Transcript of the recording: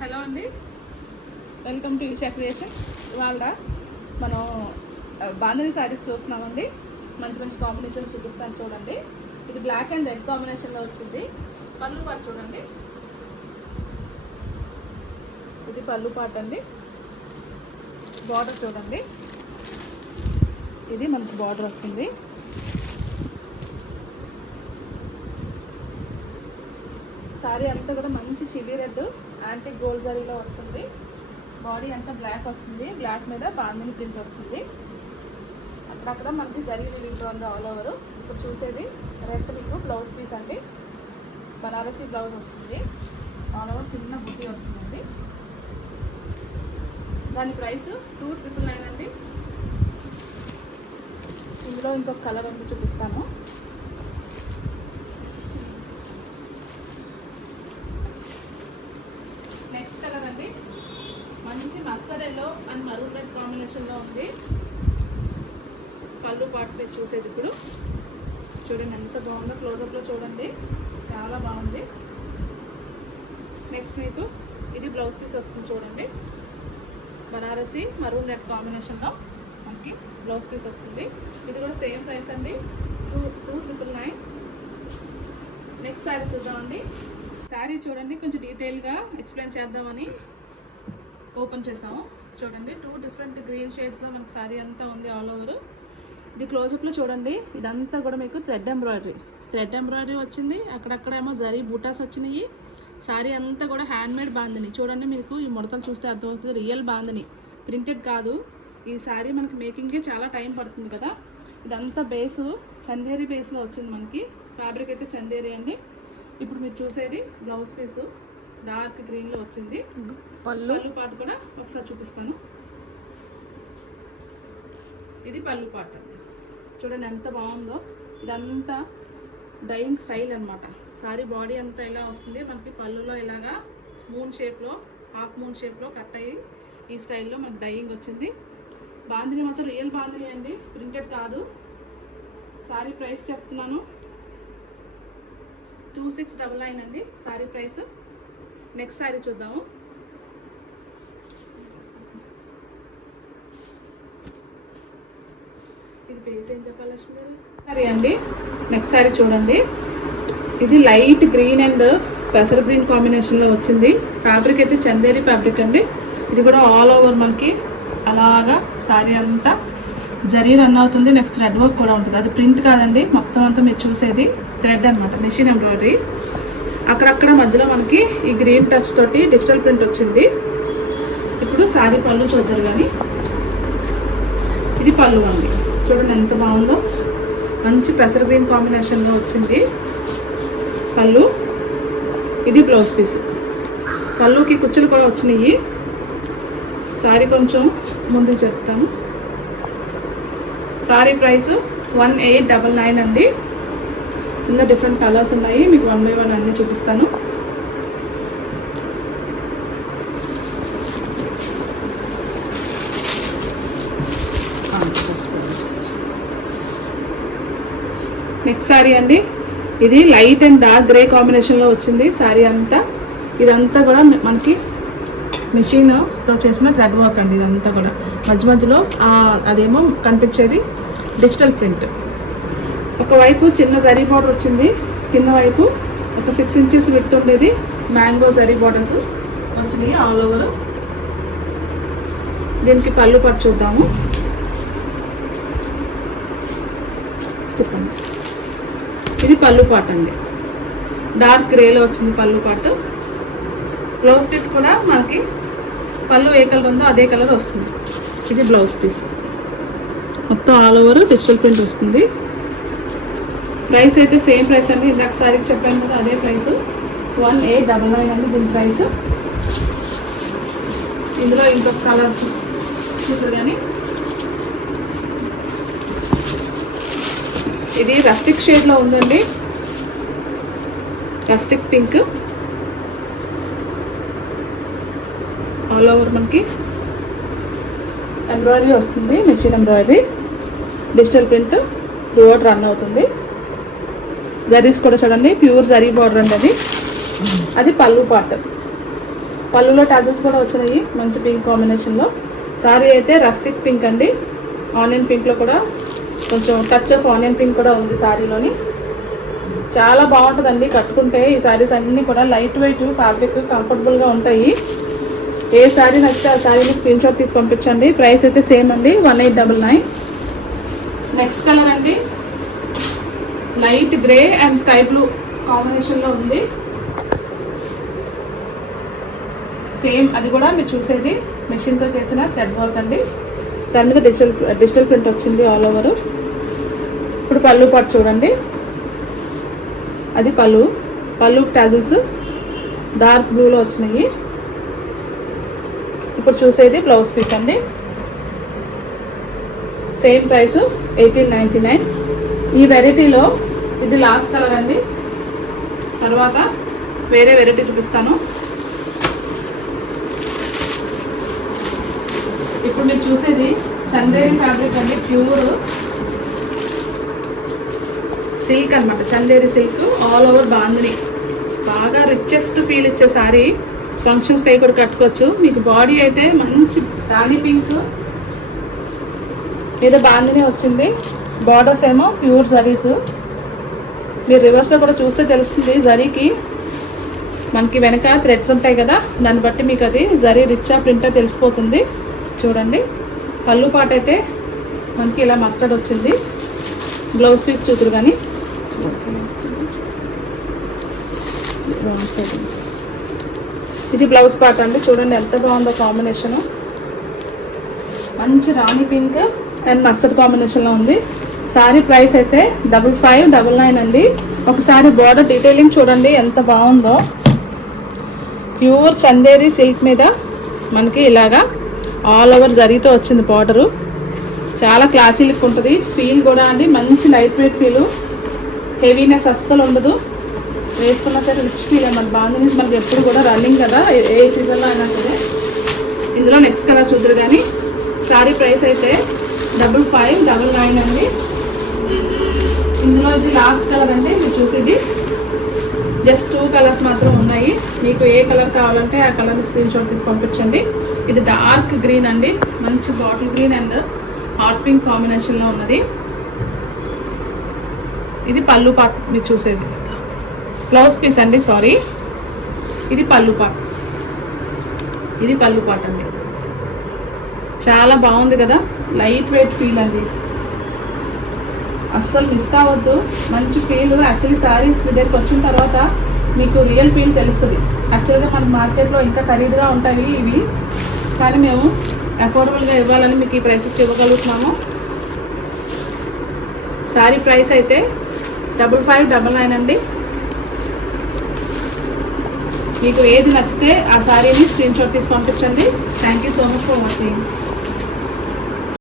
Hello అండి, welcome to Isha creation. ఇవాళ మనం బాంధనీ శారీస్ చూస్తున్నామండి. మంచి మంచి కాంబినేషన్స్ చూపిస్తాను చూడండి. ఇది బ్లాక్ అండ్ రెడ్ కాంబినేషన్లో వచ్చింది. పళ్ళు పాట చూడండి. ఇది పళ్ళు పాట అండి. బార్డర్ చూడండి. ఇది మనకి బార్డర్ వస్తుంది. సారీ అంతా కూడా మంచి చిల్లీ రెడ్ యాంటిక్ గోల్డ్ జరీలో వస్తుంది. బాడీ అంతా బ్లాక్ వస్తుంది. బ్లాక్ మీద బాందిని ప్రింట్ వస్తుంది. అక్కడక్కడ మనకి జరీ వీవింగ్లో ఉంది ఆల్ ఓవర్. ఇప్పుడు చూసేది రెడ్ మీకు బ్లౌజ్ పీస్ అండి. బనారసీ బ్లౌజ్ వస్తుంది. ఆల్ ఓవర్ చిన్న బుట్టి వస్తుందండి. దాని ప్రైస్ 299 అండి. ఇందులో ఇంకొక కలర్ ఉంది, చూపిస్తాను. నెక్స్ట్ కలర్ అండి, మంచి mustard yellow and maroon red కాంబినేషన్లో ఉంది. పళ్ళు పాటు మీద చూసేది ఇప్పుడు చూడండి ఎంత బాగుందో. క్లోజప్లో చూడండి, చాలా బాగుంది. నెక్స్ట్ మీకు ఇది బ్లౌజ్ పీస్ వస్తుంది చూడండి. బనారసి మరూన్ రెడ్ కాంబినేషన్లో మనకి బ్లౌజ్ పీస్ వస్తుంది. ఇది కూడా సేమ్ ప్రైస్ అండి, 299. నెక్స్ట్ శారీ చూద్దామండి. శారీ చూడండి, కొంచెం డీటెయిల్గా ఎక్స్ప్లెయిన్ చేద్దామని ఓపెన్ చేసాము. చూడండి 2 డిఫరెంట్ గ్రీన్ షేడ్స్లో మనకి శారీ అంతా ఉంది ఆల్ ఓవర్. ఇది క్లోజప్లో చూడండి. ఇదంతా కూడా మీకు థ్రెడ్ ఎంబ్రాయిడరీ వచ్చింది. అక్కడక్కడేమో జరీ బూటాస్ వచ్చినాయి. శారీ అంతా కూడా హ్యాండ్మేడ్ బాందిని చూడండి. మీకు ఈ ముడతలు చూస్తే అర్థమవుతుంది, రియల్ బాందిని, ప్రింటెడ్ కాదు. ఈ శారీ మనకి మేకింగ్కే చాలా టైం పడుతుంది కదా. ఇదంతా బేసు చందేరి బేస్లో వచ్చింది మనకి. ఫ్యాబ్రిక్ అయితే చందేరి అండి. ఇప్పుడు మీరు చూసేది బ్లౌజ్ పీసు డార్క్ గ్రీన్లో వచ్చింది. పళ్ళు పాటు కూడా ఒకసారి చూపిస్తాను. ఇది పళ్ళు పాట అండి. చూడండి ఎంత బాగుందో. ఇదంతా డైయింగ్ స్టైల్ అనమాట. సారీ బాడీ అంతా ఇలా వస్తుంది. మనకి పళ్ళులో ఇలాగా మూన్ షేప్లో, హాఫ్ మూన్ షేప్లో కట్ అయ్యి ఈ స్టైల్లో మనకి డైయింగ్ వచ్చింది. బాందిని మాత్రం రియల్ బాందిని అండి, ప్రింటెడ్ కాదు. సారీ ప్రైస్ చెప్తున్నాను, 2699 అండి సారీ ప్రైస్. నెక్స్ట్ సారీ చూద్దాము. ఇది పేజ్ ఏం చెప్పాలి లక్ష్మి గారు? సారీ అండి. నెక్స్ట్ సారీ చూడండి. ఇది లైట్ గ్రీన్ అండ్ పెసర్ గ్రీన్ కాంబినేషన్లో వచ్చింది. ఫ్యాబ్రిక్ అయితే చందేరి ఫ్యాబ్రిక్ అండి. ఇది కూడా ఆల్ ఓవర్ మనకి అలాగా సారీ అంతా జరీ రన్ అవుతుంది. నెక్స్ట్ థ్రెడ్ వర్క్ కూడా ఉంటుంది. అది ప్రింట్ కాదండి, మొత్తం అంతా మీరు చూసేది థ్రెడ్ అనమాట, మెషిన్ ఎంబ్రాయిడరీ. అక్కడక్కడ మధ్యలో మనకి ఈ గ్రీన్ టచ్ తోటి డిజిటల్ ప్రింట్ వచ్చింది. ఇప్పుడు సారీ పళ్ళు చూద్దరు కానీ. ఇది పళ్ళు అండి. చూడండి ఎంత బాగుందో. మంచి పెసర్ గ్రీన్ కాంబినేషన్లో వచ్చింది పళ్ళు. ఇది బ్లౌజ్ పీస్. పళ్ళుకి కుచ్చులు కూడా వచ్చినాయి. సారీ కొంచెం ముందు చెప్తాను. సారీ ప్రైస్ 1899 అండి. ఇందులో డిఫరెంట్ కలర్స్ ఉన్నాయి. మీకు 1 by 1 అన్నీ చూపిస్తాను. నెక్స్ట్ సారీ అండి. ఇది లైట్ అండ్ డార్క్ గ్రే కాంబినేషన్లో వచ్చింది సారీ అంతా. ఇదంతా కూడా మనకి మెషిన్తో చేసిన థ్రెడ్ వర్క్ అండి. ఇదంతా కూడా మధ్య మధ్యలో అదేమో కనిపించేది డిజిటల్ ప్రింట్. ఒకవైపు చిన్న జరీ బార్డర్ వచ్చింది, కింద వైపు ఒక 6 inches విడ్త్ ఉండేది మ్యాంగో జరీ బార్డర్స్ వచ్చినాయి ఆల్ ఓవర్. దీనికి పళ్ళు పాటు చూద్దాము. చెప్పండి. ఇది పళ్ళు పాట అండి. డార్క్ గ్రేలో వచ్చింది పళ్ళు పాటు. బ్లౌజ్ పీస్ కూడా మనకి పళ్ళు ఏ కలర్ ఉందో అదే కలర్ వస్తుంది. ఇది బ్లౌజ్ పీస్. మొత్తం ఆల్ ఓవర్ డిజిటల్ ప్రింట్ వస్తుంది. ప్రైస్ అయితే సేమ్ ప్రైస్ అండి, ఇందాక సారీకి చెప్పాను కదా అదే ప్రైస్, 1899 అండి దీని ప్రైస్. ఇందులో ఇంకొక కలర్ చూసారు కానీ. ఇది రస్టిక్ షేడ్లో ఉందండి, రస్టిక్ పింక్. ఆల్ ఓవర్ మనకి ఎంబ్రాయిడరీ వస్తుంది, machine embroidery. Digital print through out run అవుతుంది. జరీస్ కూడా చూడండి, ప్యూర్ జరీ బార్డర్ అండి అది. అది పళ్ళు పార్ట్. పళ్ళులో టాజల్స్ కూడా వచ్చినాయి మంచి పింక్ కాంబినేషన్లో. సారీ అయితే రస్టిక్ పింక్ అండి, ఆనియన్ పింక్లో కూడా కొంచెం టచ్ ఆఫ్ ఆనియన్ పింక్ కూడా ఉంది సారీలోని. చాలా బాగుంటుందండి కట్టుకుంటే. ఈ శారీస్ అన్నీ కూడా లైట్ వెయిట్ ఫ్యాబ్రిక్, కంఫర్టబుల్గా ఉంటాయి. ఏ శారీ నచ్చితే ఆ శారీని స్క్రీన్ షాట్ తీసి పంపించండి. ప్రైస్ అయితే సేమ్ అండి, 1899. నెక్స్ట్ కలర్ అండి light grey and sky blue కాంబినేషన్లో ఉంది. సేమ్ అది కూడా మీరు చూసేది మెషిన్తో చేసిన థ్రెడ్ వర్క్ అండి. దాని మీద డిజిటల్ ప్రింట్ వచ్చింది ఆల్ ఓవర్. ఇప్పుడు పళ్ళు పాటు చూడండి, అది పళ్ళు టాజిల్స్ డార్క్ బ్లూలో వచ్చినాయి. ఇప్పుడు చూసేది బ్లౌజ్ పీస్ అండి. Same price 1899. ఈ వెరైటీలో ఇది లాస్ట్ కలర్ అండి, తర్వాత వేరే వెరైటీ చూపిస్తాను. ఇప్పుడు మీరు చూసేది చందేరి ఫ్యాబ్రిక్ అండి, ప్యూర్ సిల్క్ అనమాట. Chanderi silk all over bandhani, బాగా రిచెస్ట్ ఫీల్ ఇచ్చే సారీ. ఫంక్షన్స్ కై కూడా కట్టుకోవచ్చు. మీకు బాడీ అయితే మంచి రాణి పింక్ ఏదో బాందిని వచ్చింది. బార్డర్స్ ఏమో ప్యూర్ జరీస్. మీరు రివర్స్లో కూడా చూస్తే తెలుస్తుంది, జరీకి మనకి వెనక థ్రెడ్స్ ఉంటాయి కదా, దాన్ని బట్టి మీకు అది జరీ రిచ్చా ప్రింటా తెలిసిపోతుంది. చూడండి పళ్ళు పాట అయితే మనకి ఇలా మస్టర్డ్ వచ్చింది. బ్లౌజ్ పీస్ చూతురు కానీ ఇది బ్లౌజ్ పార్ట్ అండి. చూడండి ఎంత బాగుందో కాంబినేషను. మంచి రాణి పింక్ అండ్ మస్టర్డ్ కాంబినేషన్లో ఉంది. సారీ ప్రైస్ అయితే 5599 అండి. ఒకసారి బార్డర్ డీటెయిలింగ్ చూడండి ఎంత బాగుందో. ప్యూర్ చందేరి సిల్క్ మీద మనకి ఇలాగా ఆల్ ఓవర్ జరీతో వచ్చింది బార్డరు. చాలా క్లాసీ లుక్ ఉంటుంది. ఫీల్ కూడా అండి మంచి లైట్ వెయిట్ ఫీలు, హెవీనెస్ అస్సలు ఉండదు. వేసుకున్న సరే రిచ్ ఫీల్ అన్నమాట. బాగుంది మనకి ఎప్పుడు కూడా రన్నింగ్ కదా, ఏ సీజన్లో అయినా సరే. ఇందులో నెక్స్ట్ కలర్ చూద్దరు కానీ సారీ ప్రైస్ అయితే 5599 అండి. ఇందులో ఇది లాస్ట్ కలర్ అండి. మీరు చూసేది జస్ట్ 2 కలర్స్ మాత్రం ఉన్నాయి. మీకు ఏ కలర్ కావాలంటే ఆ కలర్ స్క్రీన్ షాట్ తీసి పంపించండి. ఇది డార్క్ గ్రీన్ అండి, మంచి bottle green and hot pink కాంబినేషన్లో ఉన్నది. ఇది పళ్ళు పార్ట్ మీరు చూసేది. బ్లౌజ్ పీస్ అండి, సారీ. ఇది పళ్ళు పార్ట్, ఇది పళ్ళు పార్ట్ అండి. చాలా బాగుంది కదా, లైట్ వెయిట్ ఫీల్ అండి, అస్సలు మిస్ కావద్దు. మంచి ఫీల్. యాక్చువల్లీ శారీస్ మీ దగ్గరికి వచ్చిన తర్వాత మీకు రియల్ ఫీల్ తెలుస్తుంది. యాక్చువల్గా మన మార్కెట్లో ఇంకా ఖరీదుగా ఉంటాయి ఇవి, కానీ మేము అఫోర్డబుల్గా ఇవ్వాలని మీకు ఈ ప్రైసెస్ ఇవ్వగలుగుతున్నాము. శారీ ప్రైస్ అయితే 5599 అండి. మీకు ఏది నచ్చితే ఆ శారీని స్క్రీన్ షాట్ తీసి పంపించండి. Thank you so much for watching.